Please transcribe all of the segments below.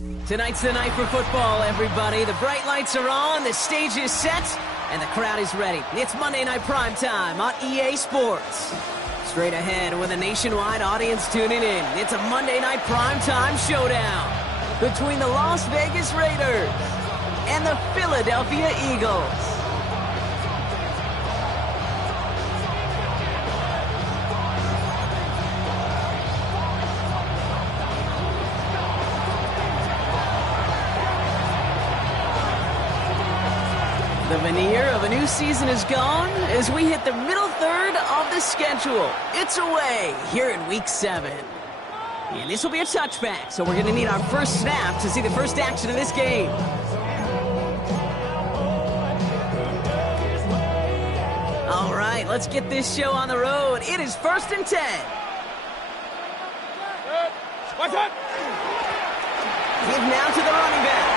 Tonight's the night for football, everybody. The bright lights are on, the stage is set, and the crowd is ready. It's Monday Night Primetime on EA Sports. Straight ahead with a nationwide audience tuning in, it's a Monday Night Primetime showdown between the Las Vegas Raiders and the Philadelphia Eagles. The veneer of a new season is gone as we hit the middle third of the schedule. It's away here in Week 7. And this will be a touchback, so we're going to need our first snap to see the first action of this game. All right, let's get this show on the road. It is 1st and 10. Give now to the running back.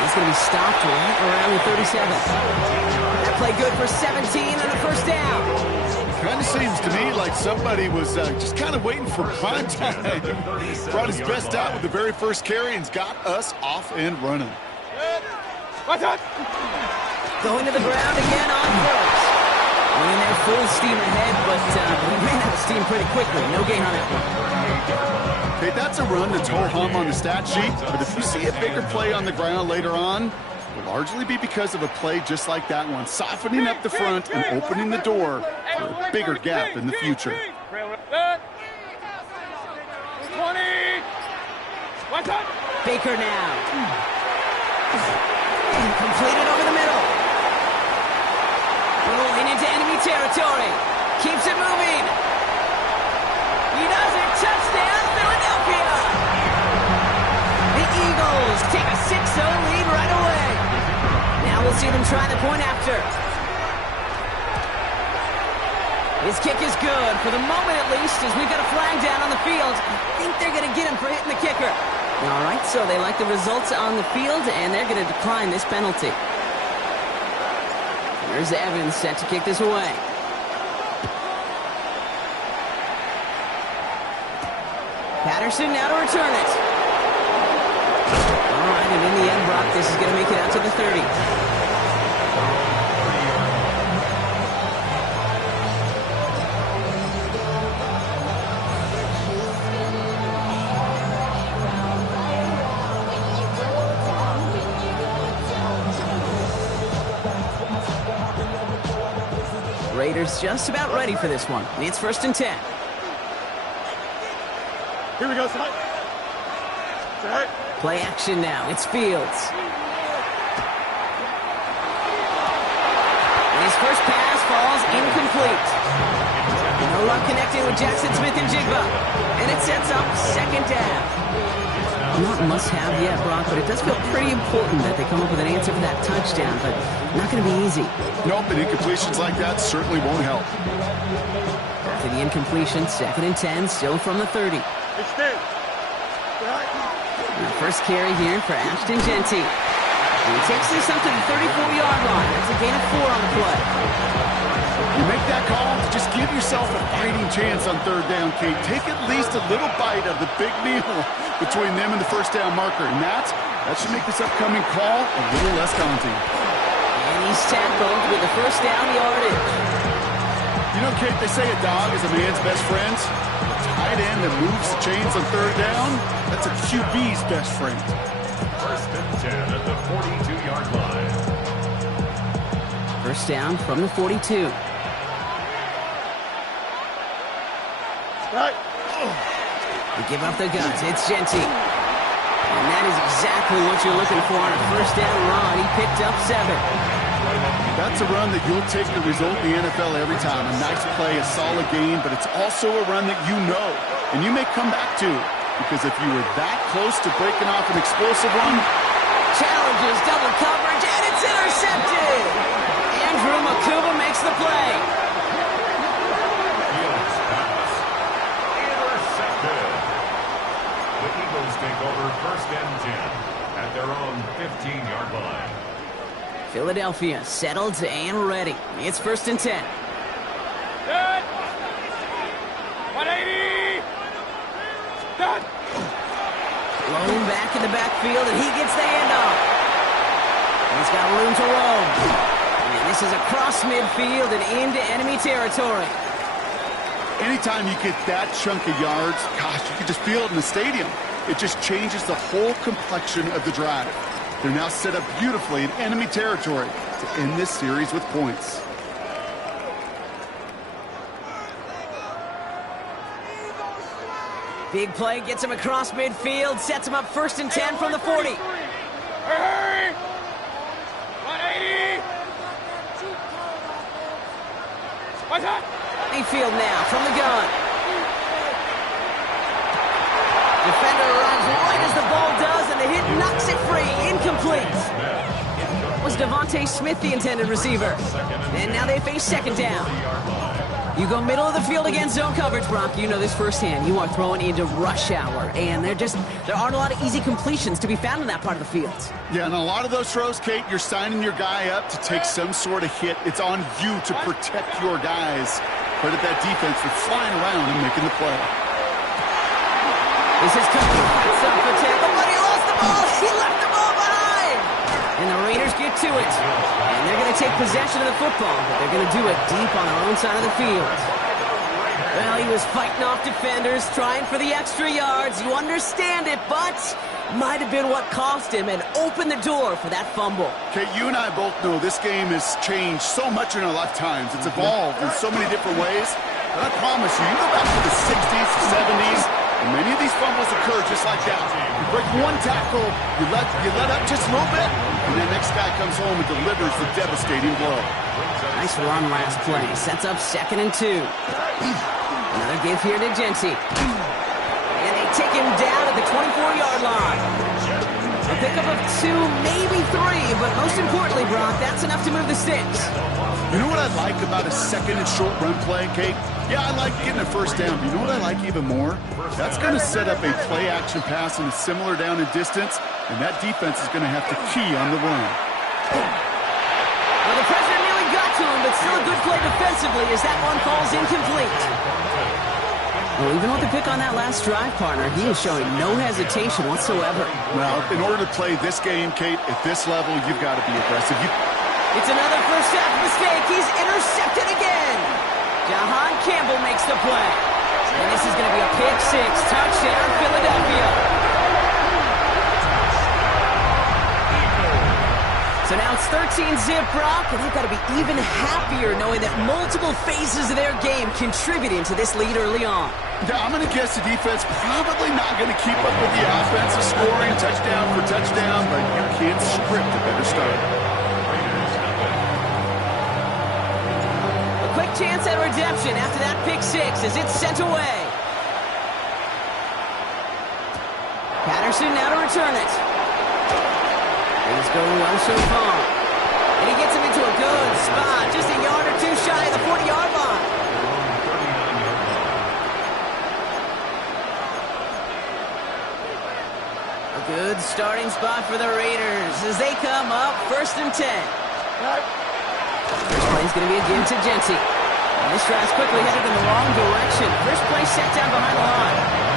He's going to be stopped right around the 37. That play good for 17 and a first down. Kind of seems to me like somebody was just kind of waiting for prime time. Brought his best out with the very first carry and's got us off and running. Going to the ground again on first. Going there full steam ahead, but we ran out of steam pretty quickly. No gain on that one. Okay, that's a run that's ho-hum on the stat sheet, but if you see a bigger play on the ground later on, it will largely be because of a play just like that one, softening up the front and opening the door for a bigger gap in the future. Baker now. Completed over the middle. Rolling into enemy territory. Keeps it moving. He does it. Touchdown, Philadelphia. The Eagles take a 6-0 lead right away. Now we'll see them try the point after. His kick is good, for the moment at least, as we've got a flag down on the field. I think they're going to get him for hitting the kicker. All right, so they like the results on the field, and they're going to decline this penalty. Here's Evans set to kick this away. Patterson now to return it. All right, and in the end, Brock, this is going to make it out to the 30. Raiders just about ready for this one. It's 1st and 10. Here we go, son. Play action now. It's Fields. And his first pass falls incomplete. No luck connecting with Jackson Smith and Jigba. And it sets up 2nd down. Not must-have yet, Brock, but it does feel pretty important that they come up with an answer for that touchdown, but not going to be easy. Nope, and incompletions like that certainly won't help. After the incompletion, 2nd and 10, still from the 30. The first carry here for Ashton Jeanty. And he takes this up to the 34-yard line. That's a gain of 4 on the play. You make that call to just give yourself a fighting chance on 3rd down, Kate. Take at least a little bite of the big meal between them and the first down marker. And that should make this upcoming call a little less daunting. And he's tackled with the first down yardage. You know, Kate, they say a dog is a man's best friend. Tight end that moves the chains on 3rd down, that's a QB's best friend. 1st and 10 at the 42-yard line. First down from the 42. Right. They give up the guns. It's Jeanty. And that is exactly what you're looking for on a first down run. He picked up 7. That's a run that you'll take the result in the NFL every time. A nice play, a solid game, but it's also a run that you know and you may come back to, because if you were that close to breaking off an explosive one, challenges double coverage, and it's intercepted. Andrew Makuba makes the play. Intercepted. The Eagles take over 1st and 10 at their own 15-yard line. Philadelphia settled and ready. It's 1st and 10. Good. 180. Done. Blown back in the backfield, and he gets the handoff. He's got room to roam. And this is across midfield and into enemy territory. Anytime you get that chunk of yards, gosh, you can just feel it in the stadium. It just changes the whole complexion of the drive. They're now set up beautifully in enemy territory to end this series with points. Big play gets him across midfield, sets him up 1st and 10 from the 40. Hurry! 180! What's that? Mayfield now from the gun. Defender arrives right as the ball does, and the hit knocks it free. Incomplete. Was Devontae Smith the intended receiver? And now they face 2nd down. You go middle of the field against zone coverage, Brock. You know this firsthand. You are throwing into rush hour, and there aren't a lot of easy completions to be found in that part of the field. Yeah, and a lot of those throws, Kate, you're signing your guy up to take some sort of hit. It's on you to protect your guys. Credit that defense for flying around and making the play. This is coming. It's up for tackle, but he lost the ball. He left the ball behind. And the Raiders get to it. And they're going to take possession of the football, but they're going to do it deep on their own side of the field. Well, he was fighting off defenders, trying for the extra yards. You understand it, but might have been what cost him and opened the door for that fumble. Kate, you and I both know this game has changed so much in our lifetimes. It's evolved in so many different ways. But I promise you, you go back to the 60s, the 70s, and many of these fumbles occur just like that. You break one tackle, you let up just a little bit, and the next guy comes home and delivers the devastating blow. Nice run last play. Sets up 2nd and 2. Another give here to Genty. And they take him down at the 24-yard line. A pickup of 2, maybe 3, but most importantly, Brock, that's enough to move the sticks. You know what I like about a 2nd and short run play, Kate? Yeah, I like getting a 1st down, but you know what I like even more? That's going to set up a play-action pass in a similar down and distance, and that defense is going to have to key on the run. Well, the pressure nearly got to him, but still a good play defensively as that one falls incomplete. Well, even with the pick on that last drive, partner, he is showing no hesitation whatsoever. Well, in order to play this game, Kate, at this level, you've got to be aggressive. It's another first half mistake. He's intercepted again. Jahan Campbell makes the play. And this is going to be a pick 6. Touchdown, Philadelphia. So now it's 13-zip, Brock, and they've got to be even happier knowing that multiple phases of their game contributing to this lead early on. Yeah, I'm going to guess the defense probably not going to keep up with the offense of scoring touchdown for touchdown, but you can script a better start. A quick chance at redemption after that pick 6 as it's sent away. Patterson now to return it. He's going well so far. And he gets him into a good spot, just a yard or 2 shy of the 40-yard line. A good starting spot for the Raiders as they come up 1st and 10. First play is going to be a give to Genty. And this drive's quickly headed in the wrong direction. First play set down behind the line.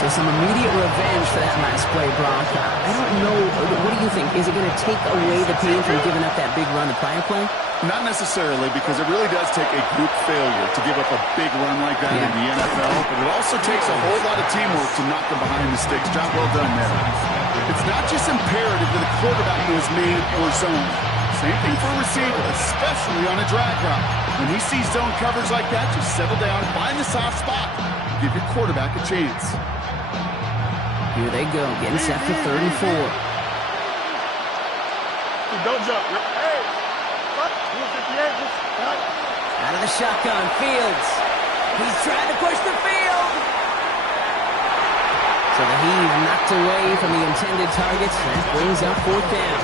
So some immediate revenge for that last play, Brock. I don't know. What do you think? Is it going to take away the pain from giving up that big run the prior play? Not necessarily, because it really does take a group failure to give up a big run like that in the NFL, but it also takes a whole lot of teamwork to knock them behind the sticks. Job well done there. It's not just imperative that a quarterback knows man or zone. Same thing for a receiver, especially on a drag route. When he sees zone coverage like that, just settle down, find the soft spot, give your quarterback a chance. Here they go, getting set for 3rd and 4. Don't jump. Hey! Out of the shotgun, Fields. He's trying to push the field. So the heave knocked away from the intended targets. That brings up 4th down.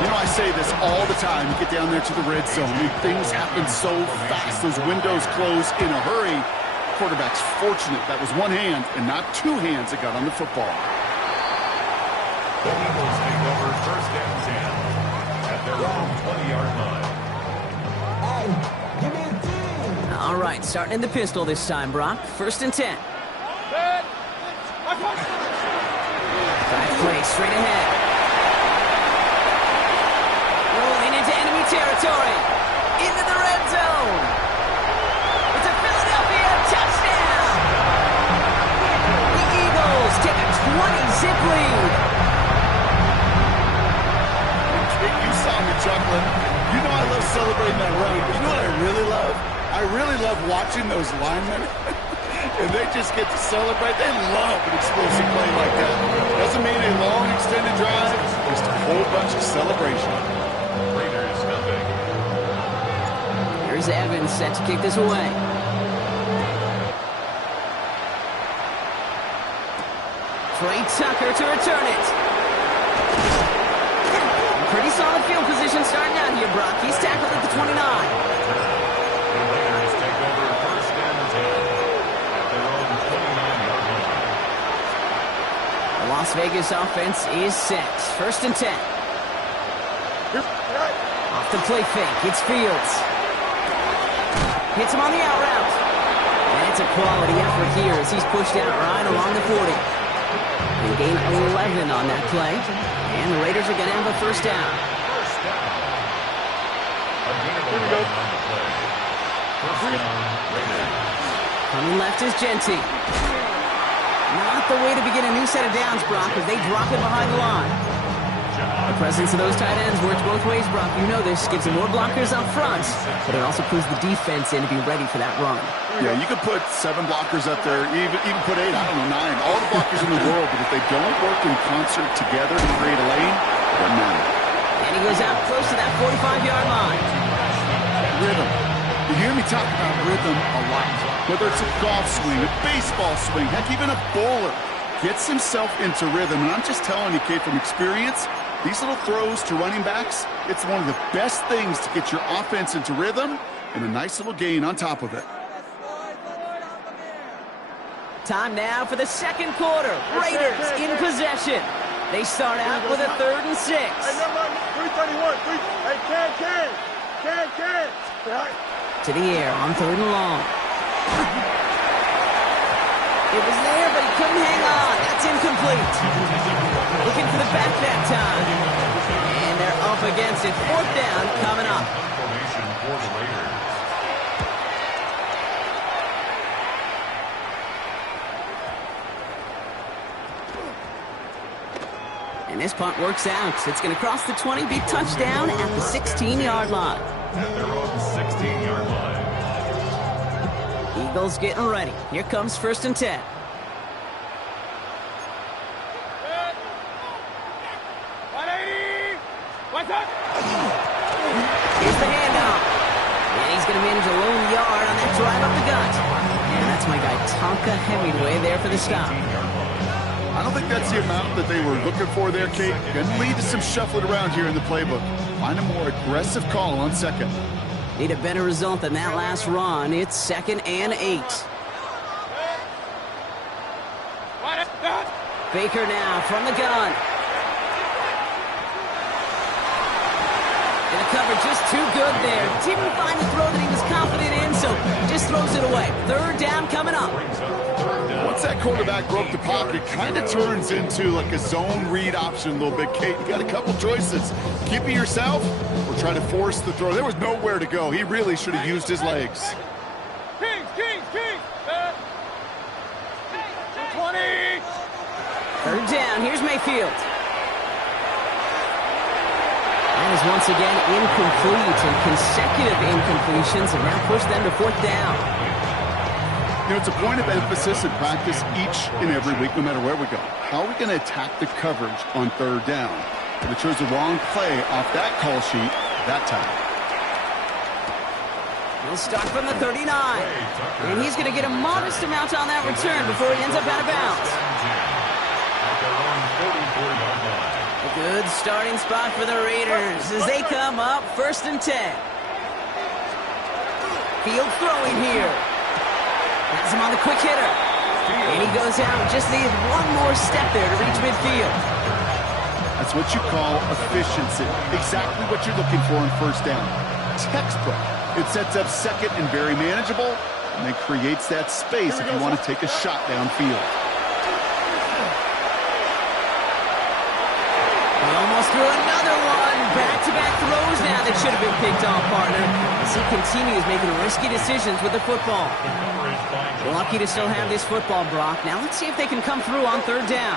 You know, I say this all the time. You get down there to the red zone. Things happen so fast. Those windows close in a hurry. Quarterback's fortunate that was one hand and not 2 hands that got on the football. The Eagles take over 1st and 10 at their own 20-yard line. All right, starting in the pistol this time, Brock. 1st and 10. play straight ahead. Rolling into enemy territory. Into the red zone. It's a Philadelphia touchdown. The Eagles take a 20-zip lead. You saw me chuckling. You know I love celebrating that run, but you know what I really love? I really love watching those linemen. And they just get to celebrate. They love an explosive play like that. Doesn't mean a long extended drive, just a whole bunch of celebration. Raiders nothing. Here's Evans set to kick this away. Trey Tucker to return it. Pretty solid field position starting out here, Brock. He's tackled at the 29. The Raiders take over first and 10 at their own 29-yard line. The Las Vegas offense is set. First and 10. Off the play fake. It's Fields. Hits him on the out route. And it's a quality effort here as he's pushed out right along the 40. They gain 11 on that play. And the Raiders are going to have a first down. First down. A gain of 11 on the play. First down, Raiders. Coming left is Genty. Not the way to begin a new set of downs, Brock, as they drop it behind the line. The presence of those tight ends works both ways, Brock. You know this. Gives them more blockers up front, but it also puts the defense in to be ready for that run. Yeah, you could put 7 blockers up there, even put 8, I don't know, 9. All the blockers in the world, but if they don't work in concert together to create a lane, it doesn't matter. And he goes out close to that 45-yard line. Rhythm. You hear me talk about rhythm a lot. Whether it's a golf swing, a baseball swing, heck, even a bowler gets himself into rhythm. And I'm just telling you, Kate, from experience, these little throws to running backs, it's one of the best things to get your offense into rhythm and a nice little gain on top of it. Time now for the second quarter. Raiders in possession. They start out with a 3rd and 6. Hey, number 331. Hey, can. To the air on 3rd and long. It was there, but he couldn't hang on. That's incomplete. Looking for the back that time. And they're up against it. 4th down coming up. Formation for the Raiders. And this punt works out. It's going to cross the 20, be touchdown at the 16-yard line. At their own 16-yard line. Eagles getting ready. Here comes 1st and 10. Here's the handoff. And he's going to manage a lone yard on that drive up the gut. And that's my guy Tonka Hemingway there for the stop. I don't think that's the amount that they were looking for there, Kate. Going to lead to some shuffling around here in the playbook. Find a more aggressive call on 2nd. Need a better result than that last run. It's 2nd and 8. Baker now from the gun. And the cover just too good there. Didn't find the throw that he was confident in, so just throws it away. 3rd down coming up. Once that quarterback broke the pocket, it kind of turns into like a zone read option a little bit, Kate. You got a couple choices. Keep it yourself or try to force the throw. There was nowhere to go. He really should have used his legs. Kings. 20. 3rd down. Here's Mayfield. That is once again incomplete, and consecutive incompletions have now pushed them to 4th down. You know, it's a point of emphasis in practice each and every week, no matter where we go. How are we going to attack the coverage on 3rd down? But it chose the wrong play off that call sheet that time. He'll start from the 39. And he's going to get a modest amount on that return before he ends up out of bounds. At their own 44-yard line. A good starting spot for the Raiders as they come up 1st and 10. Field throwing here. Has him on the quick hitter. And he goes out. Just needs one more step there to reach midfield. That's what you call efficiency. Exactly what you're looking for on 1st down. Textbook. It sets up 2nd and very manageable, and then creates that space if you want to take a shot downfield. He almost threw another one. Back-to-back throws now that should have been picked off, partner. As he continues making risky decisions with the football. Lucky to still have this football, Brock. Now let's see if they can come through on third down.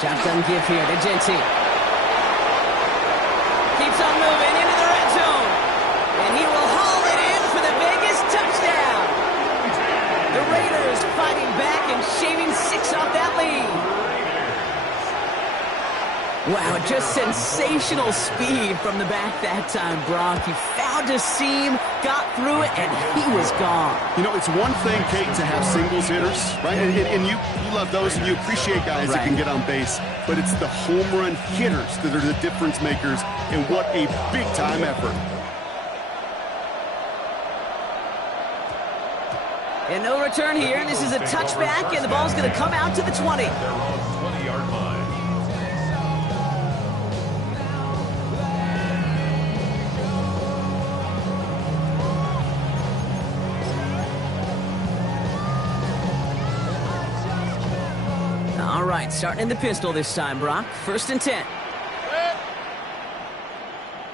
Shotgun give here to Genty. Keeps on moving into the red zone. And he will haul it in for the Vegas touchdown. The Raiders fighting back and shaving 6 off that lead. Wow, just sensational speed from the back that time, Brock. He found a seam, got through it, and he was gone. You know, it's one thing, Kate, to have singles hitters, right? And you love those, and you appreciate guys that can get on base. But it's the home run hitters that are the difference makers, and what a big-time effort. And no return here, and this is a touchback, and the ball's going to come out to the 20. Their own 20-yard line. All right, starting in the pistol this time, Brock. 1st and 10.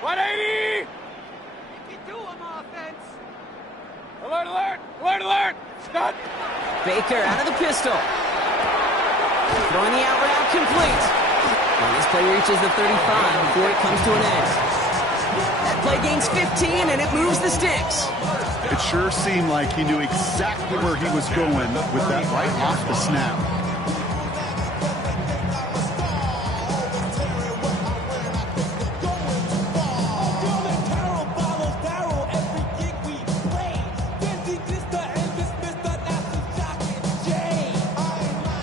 180! 52 on offense. Alert, alert, alert, alert! Stop! Baker out of the pistol. Throwing the out route complete. And this play reaches the 35 before it comes to an end. That play gains 15, and it moves the sticks. It sure seemed like he knew exactly where he was going with that right off the snap.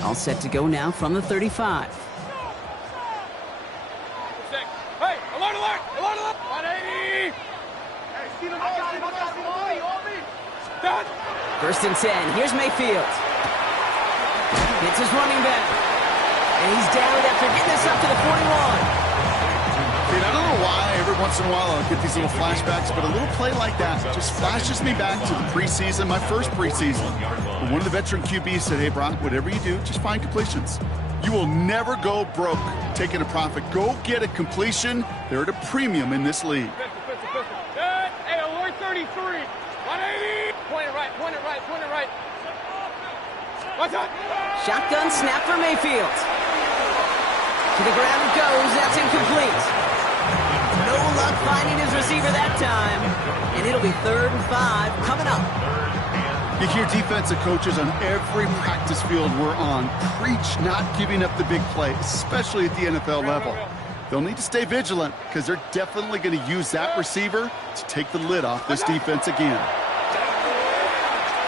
All set to go now from the 35. Hey, alert, alert, alert, alert! 180! Hey, see the ball, see the ball, on me! Done! 1st and 10. Here's Mayfield. Hits his running back. And he's down after getting this up to the 41. Dude, I don't know why every once in a while I'll get these little flashbacks, but a little play like that just flashes me back to the preseason, my first preseason. When one of the veteran QBs said, hey, Brock, whatever you do, just find completions. You will never go broke taking a profit. Go get a completion. They're at a premium in this league. Pistol. Good. Hey, alert 33. 180! Point it right, point it right, point it right. What's up? Shotgun snap for Mayfield. To the ground it goes. That's incomplete. No luck finding his receiver that time. And it'll be 3rd and 5 coming up. You hear defensive coaches on every practice field we're on preach not giving up the big play, especially at the NFL level. They'll need to stay vigilant because they're definitely going to use that receiver to take the lid off this defense again.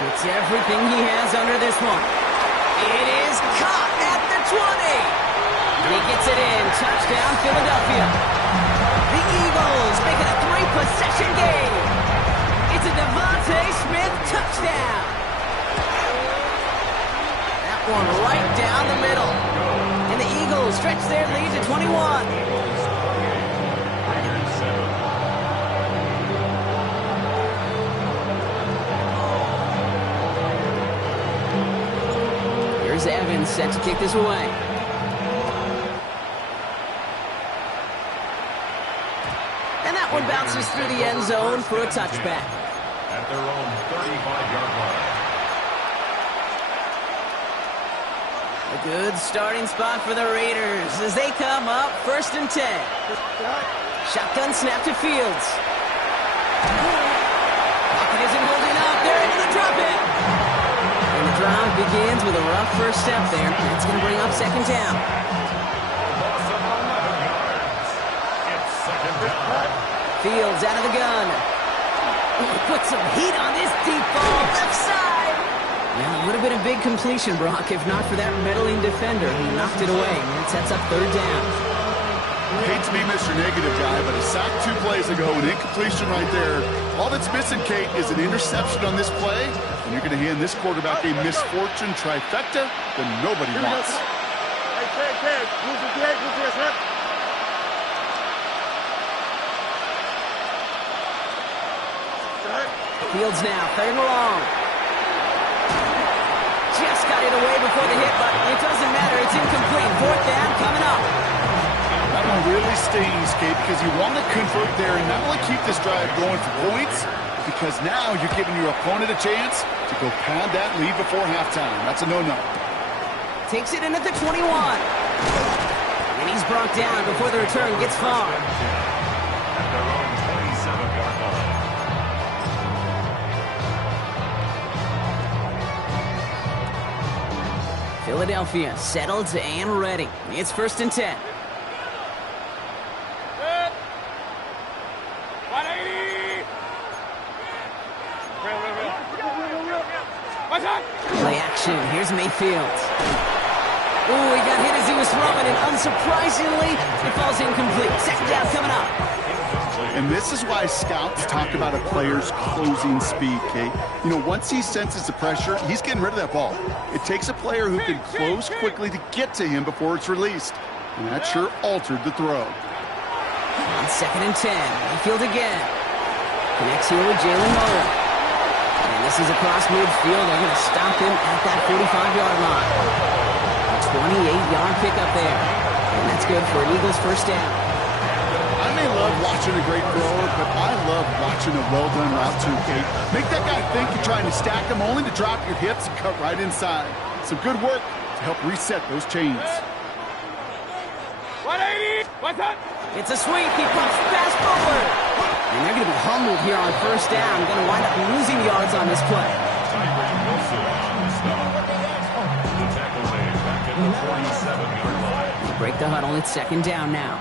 It's everything he has under this one. It is caught at the 20. He gets it in. Touchdown, Philadelphia. The Eagles make it a 3-possession game. It's a Devontae Smith touchdown. That one right down the middle. And the Eagles stretch their lead to 21. Here's Evans set to kick this away. And that one bounces through the end zone for a touchback. At their own 35-yard line. A good starting spot for the Raiders as they come up 1st and 10. Shotgun snap to Fields. Pocket isn't holding up. They're able to drop it. And the drive begins with a rough first step there. That's going to bring up 2nd down. Loss of 11 yards. It's 2nd down. Fields out of the gun. Put some heat on this deep ball. Left side. Yeah, it would have been a big completion, Brock, if not for that meddling defender who knocked it away. And it sets up 3rd down. I hate to be Mr. Negative guy, but a sack 2 plays ago, an incompletion right there. All that's missing, Kate, is an interception on this play, and you're going to hand this quarterback a misfortune trifecta that nobody wants. Hey, Ted, move his head, move his head. Fields now, 3rd and long. Just got it away before the hit, but it doesn't matter. It's incomplete. 4th down coming up. That one really because you want to convert there and not only keep this drive going for points, because now you're giving your opponent a chance to go pad that lead before halftime. That's a no-no. Takes it in at the 21. And he's brought down before the return gets far. At their own 27-yard line. Philadelphia settled and ready. It's 1st and 10. Good. 180. Real. Watch out. Play action. Here's Mayfield. Ooh, he got hit as he was throwing, and unsurprisingly, it falls incomplete. 2nd down coming up. And this is why scouts talk about a player's closing speed, Kate. You know, once he senses the pressure, he's getting rid of that ball. It takes a player who can close quickly to get to him before it's released. And that sure altered the throw. On 2nd and 10, Mayfield again. Connects here with Jalen Moore. And this is across midfield. They're going to stop him at that 45-yard line. A 28-yard pickup there. And that's good for an Eagles 1st down. I may love watching a great thrower, but I love watching a well-done route too, Kate. Make that guy think you're trying to stack him only to drop your hips and cut right inside. Some good work to help reset those chains. 180. What's up? It's a sweep. He pops the pass forward. And they're going to be humbled here on 1st down. Going to wind up losing yards on this play. Tyree Wilson on the stop. The tackle made back at the 47-yard line. Break the huddle. It's 2nd down now.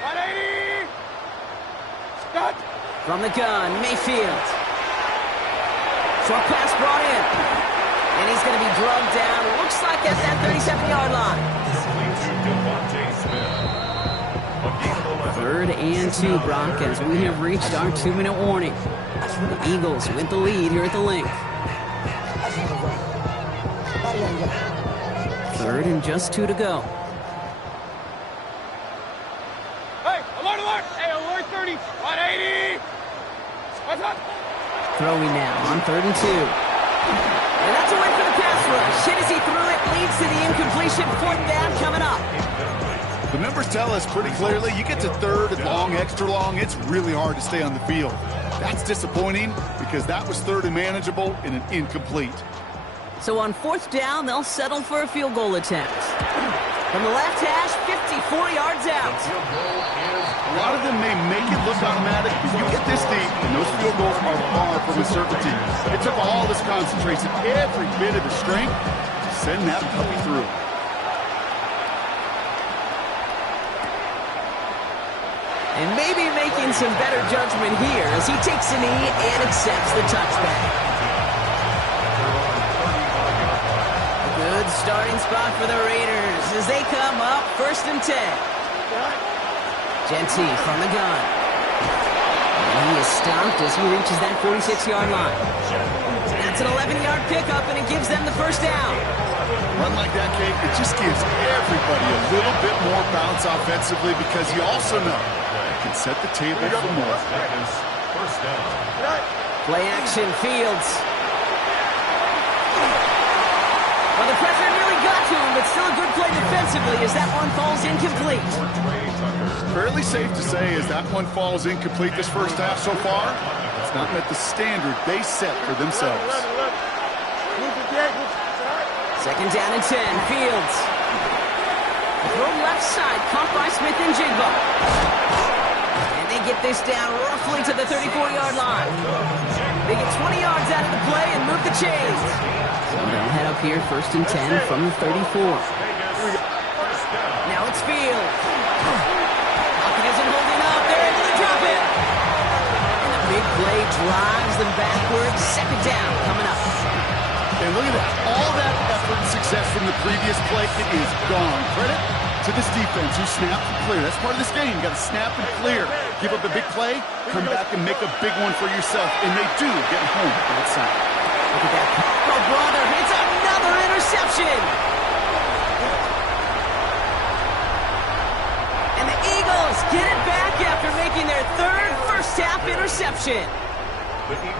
180. Stop. From the gun, Mayfield. Short pass brought in. And he's going to be drugged down. Looks like at that 37-yard line. Complete to Devontae Smith. 3rd and 2, Brock, as we have reached our 2-minute warning. The Eagles with the lead here at the link. 3rd and just 2 to go. Hey, alert. Hey, alert 30. 180. What's up? Throwing now on 3rd and 2. And that's a win for the pass rush. Hit as he threw it, leads to the incompletion. 4th down coming up. The numbers tell us pretty clearly, you get to 3rd and long, extra long, it's really hard to stay on the field. That's disappointing because that was 3rd and manageable and an incomplete. So on 4th down, they'll settle for a field goal attempt. From the left hash, 54 yards out. A lot of them may make it look automatic, but you get this deep, and those field goals are far from a certainty. It took all this concentration, every bit of the strength, to send that puppy through. And maybe making some better judgment here as he takes a knee and accepts the touchback. A good starting spot for the Raiders as they come up 1st and 10. Genty from the gun. And he is stopped as he reaches that 46-yard line. That's an 11-yard pickup, and it gives them the 1st down. Run like that, Kate, it just gives everybody a little bit more bounce offensively because you also know it can set the table for more. 1st down. Play action, Fields. Well, the pressure nearly got to him, but still a good play defensively as that one falls incomplete. Fairly safe to say as that one falls incomplete this 1st half so far, it's not met the standard they set for themselves. 2nd down and 10, Fields. Throw left side, caught by Smith and Jigba. And they get this down roughly to the 34-yard line. They get 20 yards out of the play and move the chains. So they'll head up here 1st and 10 from the 34. Now it's Fields. Pocket isn't holding up. They're able to drop it. And the big play drives them backwards. 2nd down coming up. And look at that. All that effort and success from the previous play, it is gone. Credit to this defense who snapped and clear. That's part of this game. You got to snap and clear. Give up a big play, come back and make a big one for yourself. And they do get home on that side. Look at that. Oh, brother. It's another interception. And the Eagles get it back after making their 3rd first-half interception.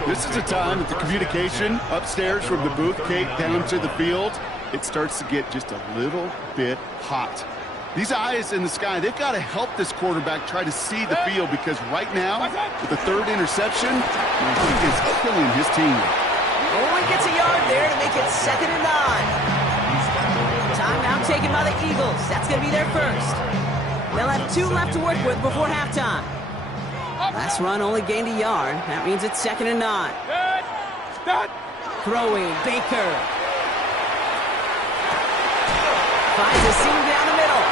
This is a time that the communication upstairs from the booth, Kate, down to the field, it starts to get just a little bit hot. These eyes in the sky, they've got to help this quarterback try to see the field, because right now, with the third interception, he is killing his team. Only gets a yard there to make it 2nd and 9. Timeout taken by the Eagles. That's going to be their first. They'll have 2 left to work with before halftime. Last run only gained a yard. That means it's 2nd and 9. Throwing, Baker. Finds a seam down the middle.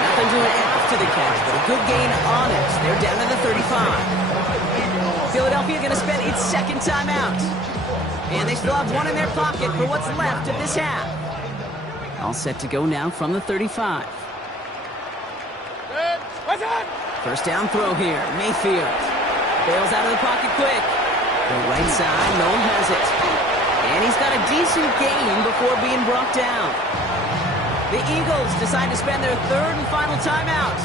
Nothing doing after the catch, but a good gain on it. They're down to the 35. Philadelphia going to spend its 2nd timeout. And they still have 1 in their pocket for what's left of this half. All set to go now from the 35. First down throw here. Mayfield bails out of the pocket quick. The right side, no one has it. And he's got a decent gain before being brought down. The Eagles decide to spend their 3rd and final timeout.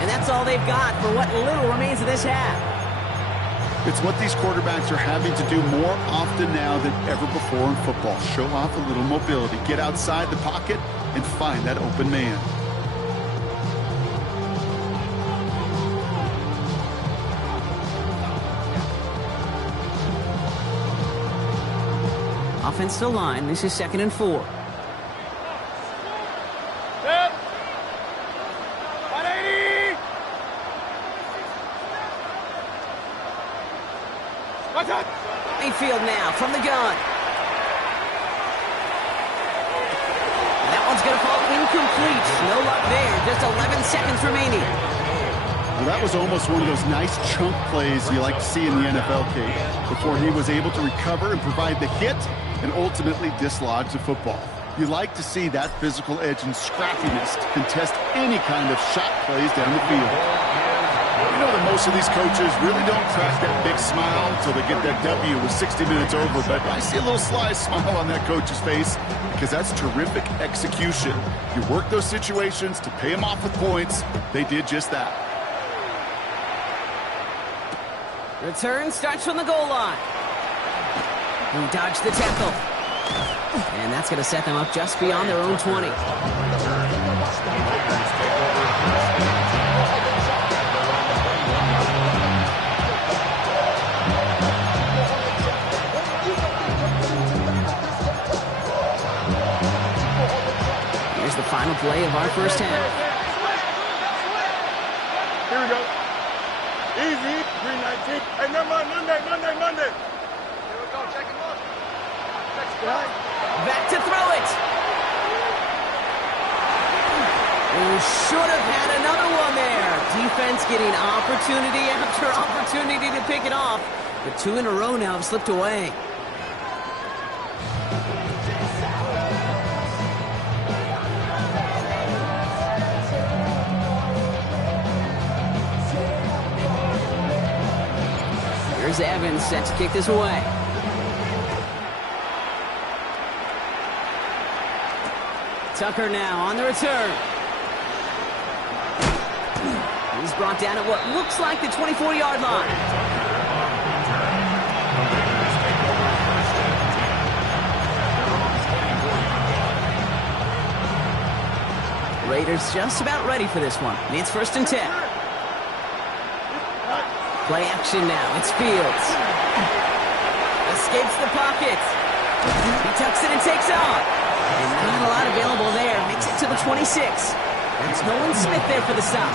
And that's all they've got for what little remains of this half. It's what these quarterbacks are having to do more often now than ever before in football. Show off a little mobility, get outside the pocket, and find that open man. Offensive line, this is 2nd and 4. Mayfield now from the gun. That one's going to fall incomplete. No luck there. Just 11 seconds remaining. Well, that was almost one of those nice chunk plays you like to see in the NFL, Kate, before he was able to recover and provide the hit and ultimately dislodge the football. You like to see that physical edge and scrappiness to contest any kind of shot plays down the field. You know that most of these coaches really don't crack that big smile until they get that W with 60 minutes over, but I see a little sly smile on that coach's face because that's terrific execution. You work those situations to pay them off with points. They did just that. Return starts from the goal line. He dodged the tackle. And that's going to set them up just beyond their own 20. Here's the final play of our first half. Here we go. Easy. 319. Hey, never mind. Monday. Here we go. Check him up. Back to throw it. Should have had another one there. Defense getting opportunity after opportunity to pick it off. But 2 in a row now have slipped away. Here's Evans set to kick this away. Tucker now on the return. He's brought down at what looks like the 24-yard line. Raiders just about ready for this one. It's 1st and 10. Play action now. It's Fields. Escapes the pocket. He tucks it and takes off. And not a lot available there. Makes it to the 26. That's Nolan Smith there for the stop.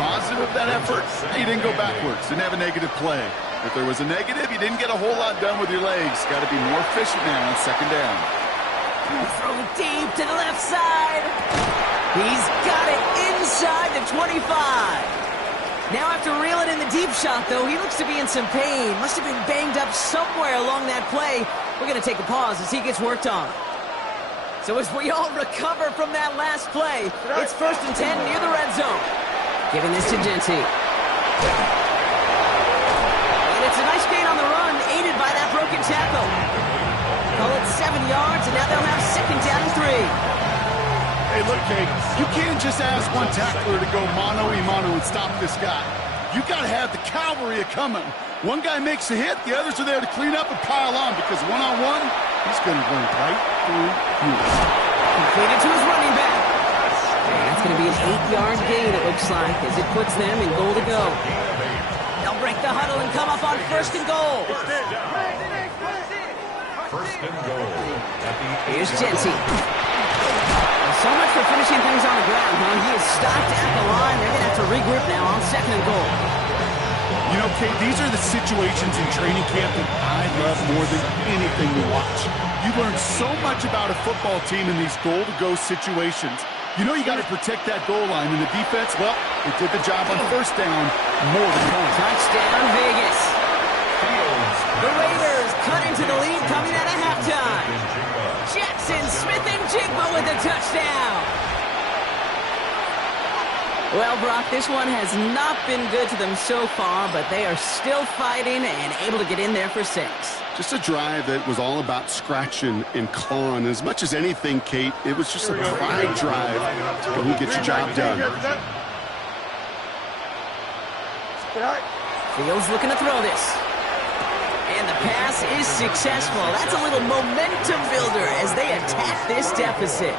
Positive that effort. You didn't go backwards. Didn't have a negative play. If there was a negative, you didn't get a whole lot done with your legs. Got to be more efficient now on 2nd down. Throw deep to the left side. He's got it inside the 25. Now after reeling in the deep shot, though, he looks to be in some pain. Must have been banged up somewhere along that play. We're going to take a pause as he gets worked on. So as we all recover from that last play, it's 1st and 10 near the red zone. Giving this to Genty. And it's a nice gain on the run, aided by that broken tackle. Call it 7 yards, and now they'll have 2nd down and 3. Hey, look, Kate, you can't just ask one tackler to go mano-a-mano and stop this guy. You got to have the cavalry coming. One guy makes a hit, the others are there to clean up and pile on because one-on-one, he's going to run right through you. Completed to his running back. And that's going to be an 8-yard gain, it looks like, as it puts them in goal to go. They'll break the huddle and come up on 1st and goal. 1st and goal. Here's Jeanty. So much for finishing things on the ground, huh? He is stopped at the line. They're going to have to regroup now on 2nd and goal. You know, Kate, these are the situations in training camp that I love more than anything to watch. You learn so much about a football team in these goal-to-go situations. You know you got to protect that goal line, and the defense, well, they did the job on 1st down more than once. Touchdown, Vegas. The Raiders cut into the lead coming out of halftime. Jackson Smith-Njigba with a touchdown. Well, Brock, this one has not been good to them so far, but they are still fighting and able to get in there for 6. Just a drive that was all about scratching and clawing. As much as anything, Kate, it was just a pride drive to go and get your job done. Fields looking to throw this. And the pass is successful. That's a little momentum builder as they attack this deficit.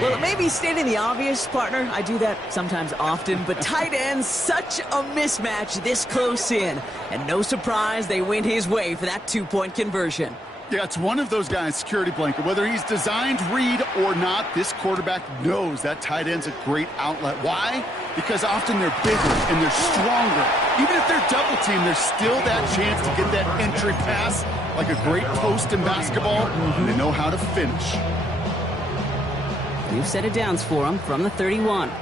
Well, it may be stating the obvious, partner. I do that sometimes often, but tight ends, such a mismatch this close in. And no surprise, they went his way for that 2-point conversion. Yeah, it's one of those guys, security blanket. Whether he's designed read or not, this quarterback knows that tight end's a great outlet. Why? Because often they're bigger and they're stronger. Even if they're double teamed, there's still that chance to get that entry pass like a great post in basketball. And they know how to finish. New set of downs for him from the 31. There's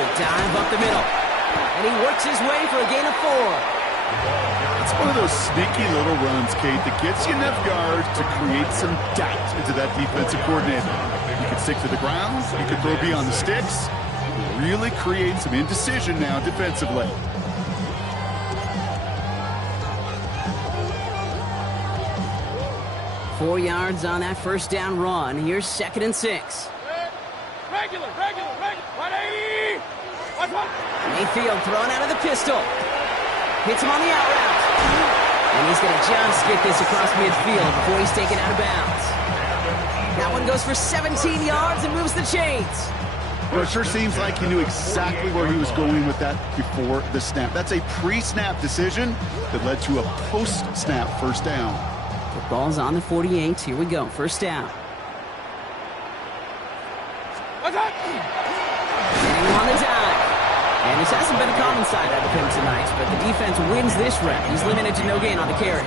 a dive up the middle. And he works his way for a gain of 4. It's one of those sneaky little runs, Kate, that gets you enough yards to create some doubt into that defensive coordinator. You can stick to the ground. You can throw beyond the sticks. Really create some indecision now defensively. Four yards on that 1st down run. Here's 2nd and 6. Regular. 180. Mayfield thrown out of the pistol. Hits him on the out route. And he's going to just get this across midfield before he's taken out of bounds. That one goes for 17 yards and moves the chains. Well, it sure seems like he knew exactly where he was going with that before the snap. That's a pre-snap decision that led to a post-snap 1st down. The ball's on the 48. Here we go. 1st down. Getting him on the dive. And this hasn't been a common side out of him tonight, but the defense wins this round. He's limited to no gain on the carry.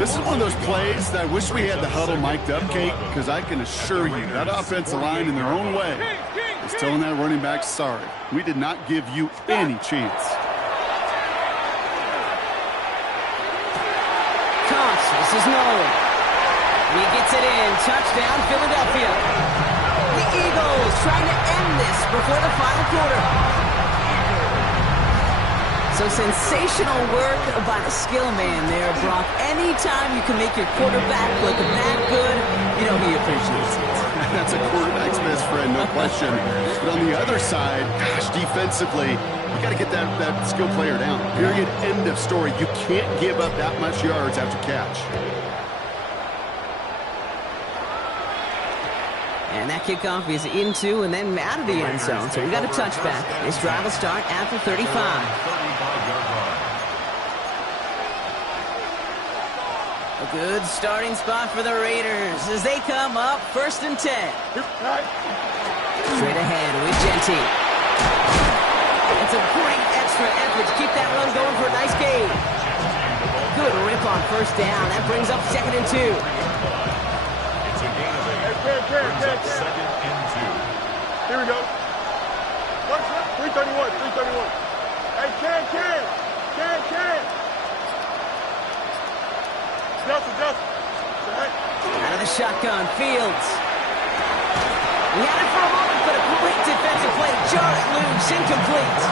This is one of those plays that I wish we had the huddle mic'd up, Kate, because I can assure you that offensive line in their own way is telling that running back, sorry, we did not give you any chance. Cox, this is Nolan. He gets it in. Touchdown, Philadelphia. The Eagles trying to end this before the final quarter. So sensational work by the skill man there, Brock. Anytime you can make your quarterback look that good, you know he appreciates it. That's a quarterback's best friend, no question. But on the other side, gosh, defensively, you got to get that skill player down. Period. End of story. You can't give up that much yards after catch. And that kickoff is into and then out of the end zone. So we got a touchback. This drive will start at the 35. A good starting spot for the Raiders as they come up 1st and 10. Straight ahead with Jeanty. It's a great extra effort to keep that run going for a nice gain. Good rip on 1st down. That brings up 2nd and 2. It's a gain of 8. Brings up 2nd and 2. Here we go. 331. Hey, Ken. Justin. Out of the shotgun, Fields. He had it for a moment, but a great defensive play. Jar it loose, incomplete.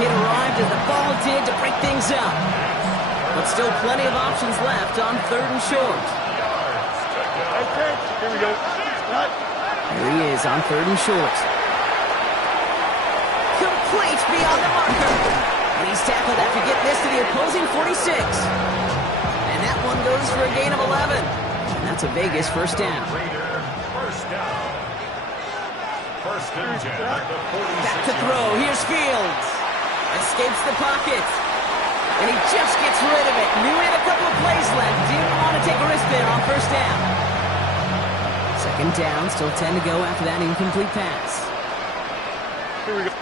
It arrived as the ball did to break things up. But still plenty of options left on 3rd and short. Here we go. Here he is on 3rd and short. Complete beyond the marker. And he's tackled after getting this to the opposing 46. And that one goes for a gain of 11. And that's a Vegas first down. First down. First and 10 at the 46. Back to throw. Here's Fields. Escapes the pocket. And he just gets rid of it. Knew he had a couple of plays left. Didn't want to take a risk there on first down. Second down. Still 10 to go after that incomplete pass. Here we go.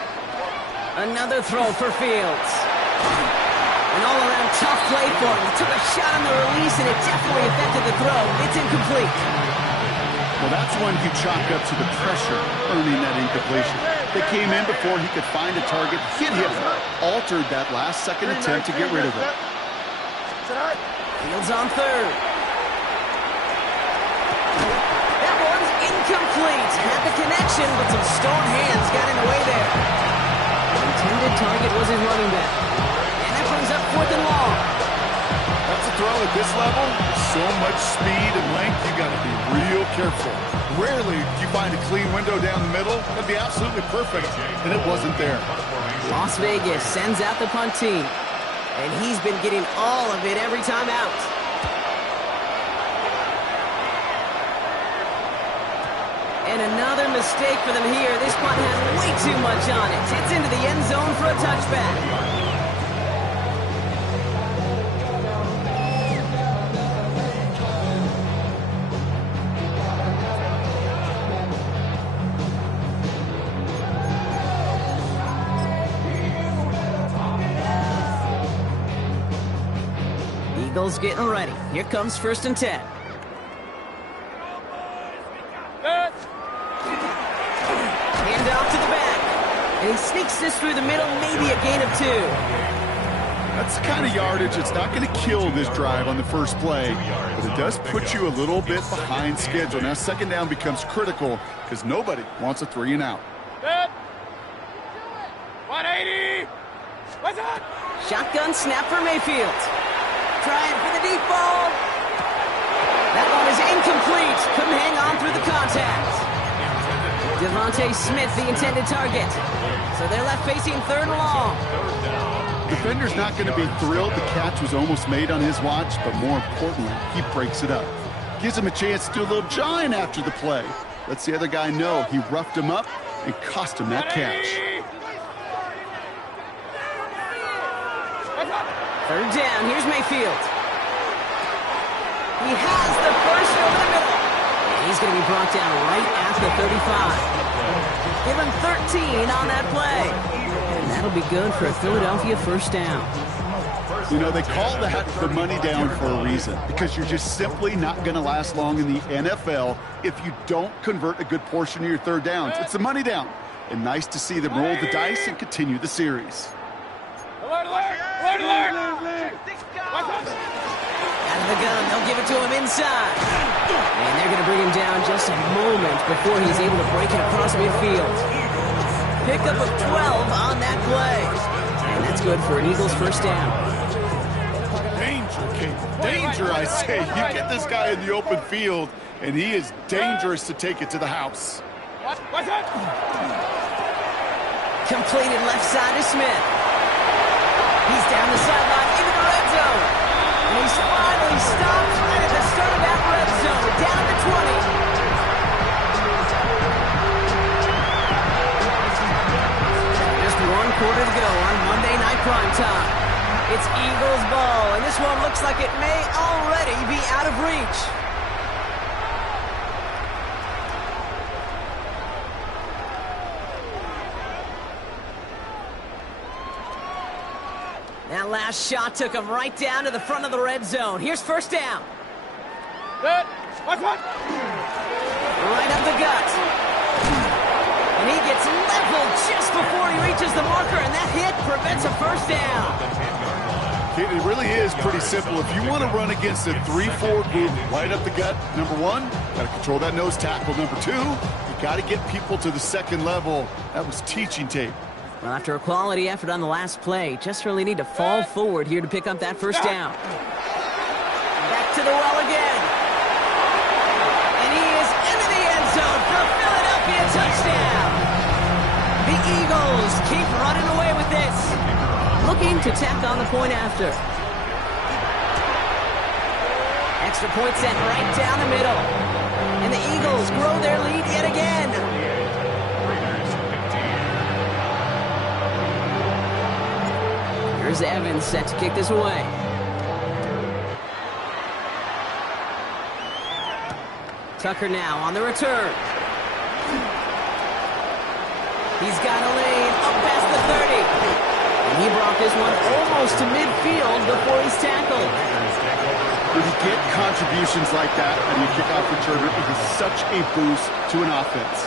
Another throw for Fields. An all-around tough play for him. He took a shot on the release, and it definitely affected the throw. It's incomplete. Well, that's one you chalk up to the pressure earning that incompletion. They came in before he could find a target, hit him, altered that last-second attempt to get rid of it. Fields on 3rd. That one's incomplete. Had the connection, but some stone hands got in the way there. The intended target was his running back. And that brings up 4th and long. That's a throw at this level. So much speed and length, you got to be real careful. Rarely do you find a clean window down the middle. That'd be absolutely perfect, and it wasn't there. Las Vegas sends out the punt team. And he's been getting all of it every time out. And another mistake for them here. This punt has way too much on it. It's into the end zone for a touchback. Eagles getting ready. Here comes 1st and 10. Hand off to the back. And he sneaks this through the middle, maybe a gain of 2. That's the kind of yardage that's not going to kill this drive on the first play, but it does put you a little bit behind schedule. Now, second down becomes critical because nobody wants a 3 and out. 180. What's up? Shotgun snap for Mayfield. Trying for the deep ball. That one is incomplete. Couldn't hang on through the contact. Devontae Smith, the intended target. So they're left facing 3rd and long. Defender's not going to be thrilled the catch was almost made on his watch, but more importantly, he breaks it up. Gives him a chance to do a little jawing after the play. Lets the other guy know he roughed him up and cost him that catch. 3rd down, here's Mayfield. He has the first over the middle. And he's going to be brought down right at the 35. Give him 13 on that play. And that'll be good for a Philadelphia first down. You know, they call that the money down for a reason, because you're just simply not going to last long in the NFL if you don't convert a good portion of your 3rd downs. It's the money down. And nice to see them roll the dice and continue the series. Alert, alert! Alert, alert! Out of the gun, they'll give it to him inside. And they're going to bring him down just a moment before he's able to break it across midfield. Pickup of 12 on that play. And that's good for an Eagles first down. Danger, Kate. Danger, I say. You get this guy in the open field, and he is dangerous to take it to the house. What's that? Completed left side to Smith. He's down the sideline into the red zone. And he's finally stopped right at the start of that red zone. Down to 20. Just 1 quarter to go on Monday Night Primetime. It's Eagles ball, and this one looks like it may already be out of reach. That last shot took him right down to the front of the red zone. Here's first down. Good. What's what? Right up the gut. And he gets leveled just before he reaches the marker, and that hit prevents a first down. It really is pretty simple. If you want to run against a 3-4 group right up the gut, number 1, got to control that nose tackle. Number 2, you got to get people to the second level. That was teaching tape. Well, after a quality effort on the last play, just really need to fall forward here to pick up that first down. Back to the well again. And he is into the end zone for a Philadelphia The Eagles keep running away with this. Looking to tack on the point after. Extra point sent right down the middle. And the Eagles grow their lead yet again. Here's Evans set to kick this away. Tucker now on the return. He's got a lane up past the 30. And he brought this one almost to midfield before he's tackled. When you get contributions like that on your kickoff returner, it is such a boost to an offense.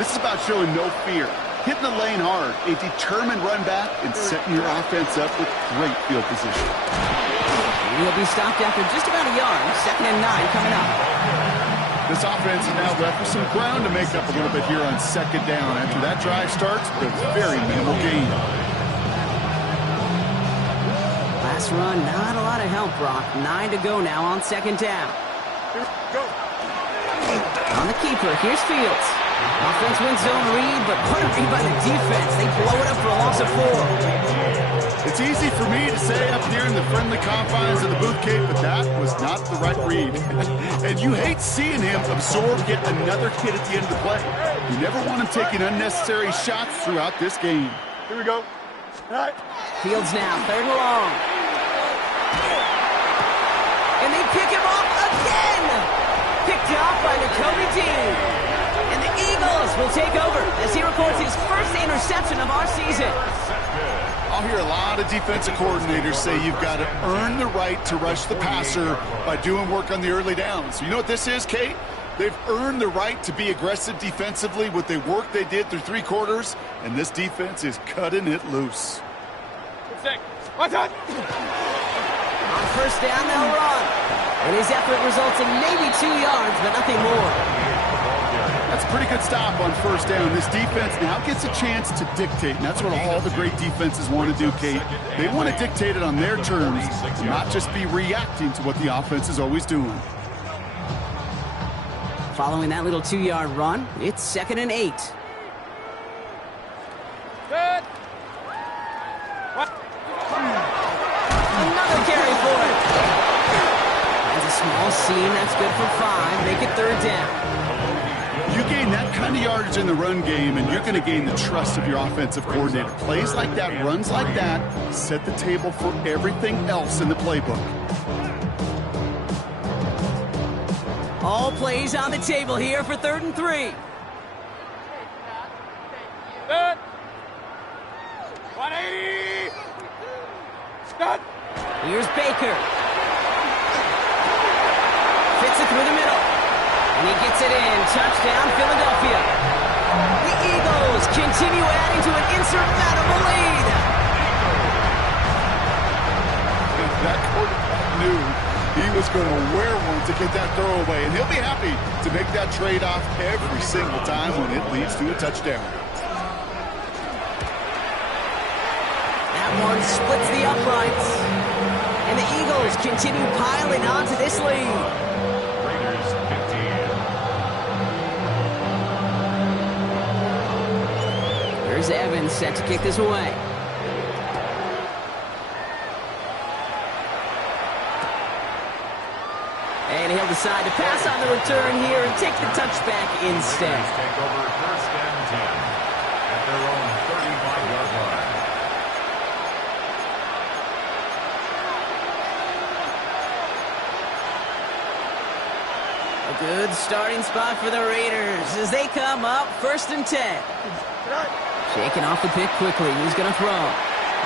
This is about showing no fear, hitting the lane hard, a determined run back, and setting your offense up with great field position. He'll be stopped after just about a yard. 2nd and 9 coming up. This offense is now left with some ground to make up a little bit here on 2nd down. After that drive starts, there's very minimal gain. Last run, not a lot of help, Brock. 9 to go now on 2nd down. Go. On the keeper, here's Fields. Offense wins zone read, but what a read by the defense. They blow it up for a loss of 4. It's easy for me to say up here in the friendly confines of the booth cave, but that was not the right read. And you hate seeing him absorb yet another hit at the end of the play. You never want him taking unnecessary shots throughout this game. Here we go. All right. Fields now, 3rd and long. And they pick him off again! Picked off by Nakobe Dean. And the Eagles will take over as he records his first interception of our season. I'll hear a lot of defensive coordinators say you've got to earn the right to rush the passer by doing work on the early downs. You know what this is, Kate? They've earned the right to be aggressive defensively with the work they did through 3 quarters, and this defense is cutting it loose. What's that? On 1st down, they'll run. And his effort results in maybe 2 yards, but nothing more. That's a pretty good stop on 1st down. This defense now gets a chance to dictate, and that's what all the great defenses want to do, Kate. They want to dictate it on their terms, and not just be reacting to what the offense is always doing. Following that little 2-yard run, it's 2nd and 8. Good. What? Another carry for it. That's a small seam. That's good for 5. Make it 3rd down. You gain that kind of yardage in the run game, and you're going to gain the trust of your offensive coordinator. Plays like that, runs like that, set the table for everything else in the playbook. All plays on the table here for 3rd and 3. Good. 180. Good. Here's Baker. Fits it through the middle. And he gets it in. Touchdown, Philadelphia. The Eagles continue adding to an insurmountable lead. That quarterback knew he was going to wear one to get that throwaway, and he'll be happy to make that trade-off every single time when it leads to a touchdown. That one splits the uprights. And the Eagles continue piling on to this lead. Here's Evans set to kick this away. And he'll decide to pass on the return here and take the touchback instead. Take over 1st and 10 at their own 35-yard line. A good starting spot for the Raiders as they come up 1st and 10. Shaking off the pick quickly. He's going to throw.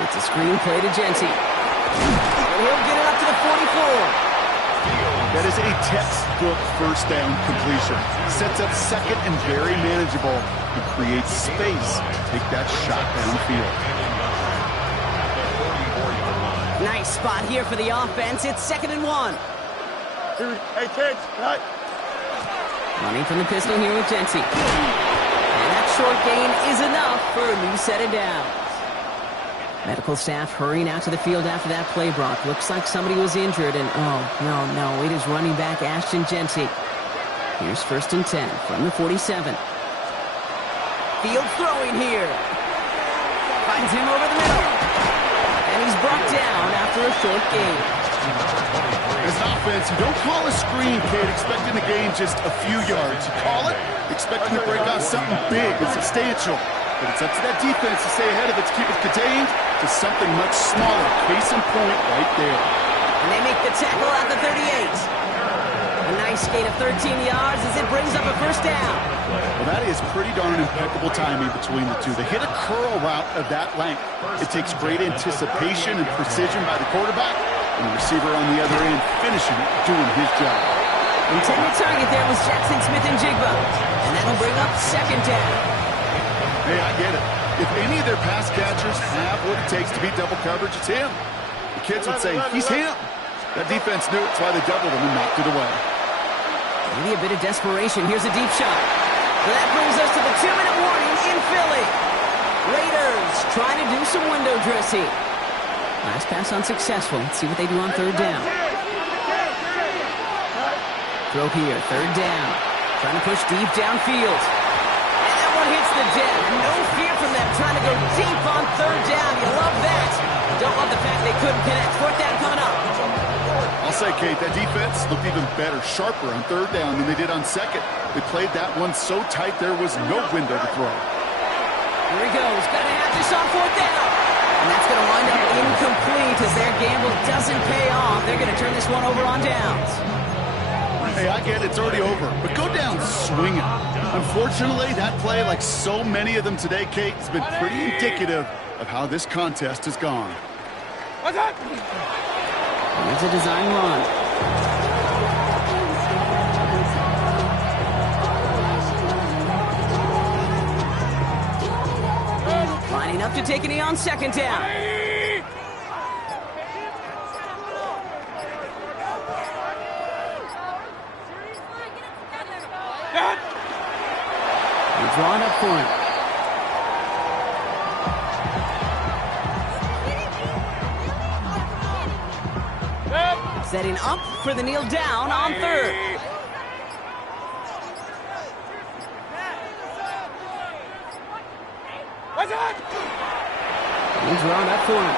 It's a screen play to Genty. And he'll get it up to the 44. That is a textbook 1st down completion. Sets up 2nd and very manageable and creates space to take that shot downfield. Nice spot here for the offense. It's 2nd and 1. Hey, kids. Right. Running from the pistol here with Genty. And that short gain is enough for a new set of downs. Medical staff hurrying out to the field after that play, Brock. Looks like somebody was injured, and oh, no, it is running back Ashton Genty. Here's 1st and 10 from the 47. Field throwing here. Finds him over the middle. And he's brought down after a short gain. As an offense, you don't call a screen, kid, expecting to gain just a few yards. You call it expecting to break out something big and substantial. But it's up to that defense to stay ahead of it, to keep it contained to something much smaller. Case in point right there. And they make the tackle at the 38. A nice gain of 13 yards as it brings up a first down. Well, that is pretty darn impeccable timing between the two. They hit a curl route of that length. It takes great anticipation and precision by the quarterback, and the receiver on the other end finishing it, doing his job. Intended target there was Jackson Smith-Njigba, and that'll bring up second down. Hey, I get it. If any of their pass catchers have what it takes to beat double coverage, it's him. The kids would say, he's him. That defense knew it, that's why they doubled him and knocked it away. Maybe a bit of desperation. Here's a deep shot. So that brings us to the 2-minute warning in Philly. Raiders trying to do some window dressing. Last pass unsuccessful. Let's see what they do on third down. Throw here, third down. Trying to push deep downfield. And that one hits the deck. No fear from them trying to go deep on third down. You love that. Don't love the fact they couldn't connect. Fourth down coming up. I'll say, Kate, that defense looked even better, sharper on third down than they did on second. They played that one so tight there was no window to throw. Here he goes. Gonna have this on fourth down. And that's going to wind up incomplete as their gamble doesn't pay off. They're going to turn this one over on downs. Hey, I get it, it's already over, but go down swinging. Unfortunately, that play, like so many of them today, Kate, has been pretty indicative of how this contest has gone. What's that? Here's a design run. Lining up to take a knee on second down. He's drawn up for him. Setting up for the kneel down on third. What's that? He's drawn up for him.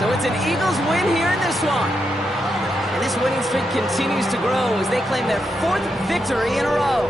So it's an Eagles win here in this one. And this winning streak continues to grow as they claim their 4th victory in a row.